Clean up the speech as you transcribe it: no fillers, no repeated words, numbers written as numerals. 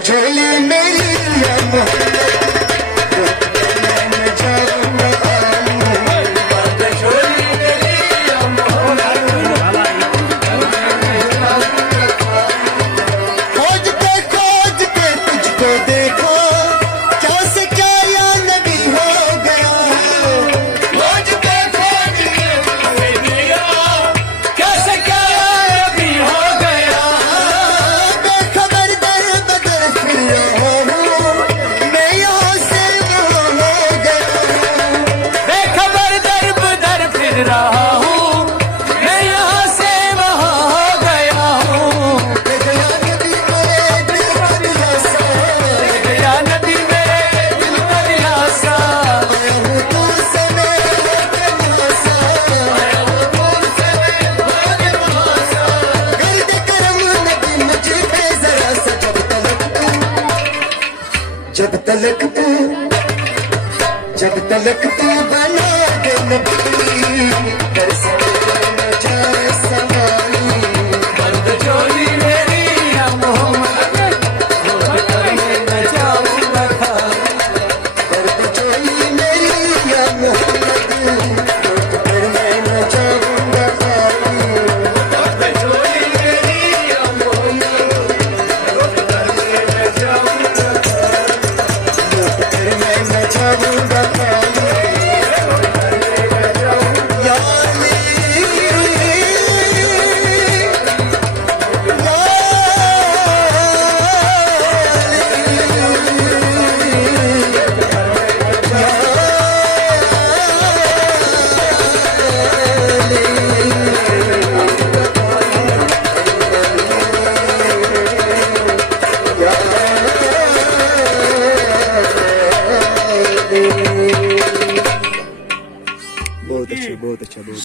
झोली मेरी या मोहब्बत मैं जाऊंगा बंद झोली मेरी या मोहब्बत खोज के तुझको देखा क्या से क्या या नबी हो गया खोज के तुझसे दिया क्या से क्या या नबी हो गया बेखबर दर बदर फिर रहा हूँ मैं यहाँ से वहाँ हो गया बेखबर दर बदर फिर रहा हूँ मैं यहाँ से वहाँ हो गया हूँ गया नबी मेरे दिल का दिलासा गया नबी मेरे दिल का दिलासा आया हूँ दूर से मेरे दिलासा आया हूँ दूर से मेरे दिलासा कर दे करम नबी मुझे पे जरा सा जब तलक तू बना दे नबी कर सके न जाए समाई बंद झोली मेरी या मोहम्मद मैं जाऊंगा बंद झोली मेरी या मोहम्मद मैं न जाऊंगा बंद झोली मेरी या मोहम्मद मैं जाऊंगा मैं न जाऊंगा बहुत अच्छा बहुत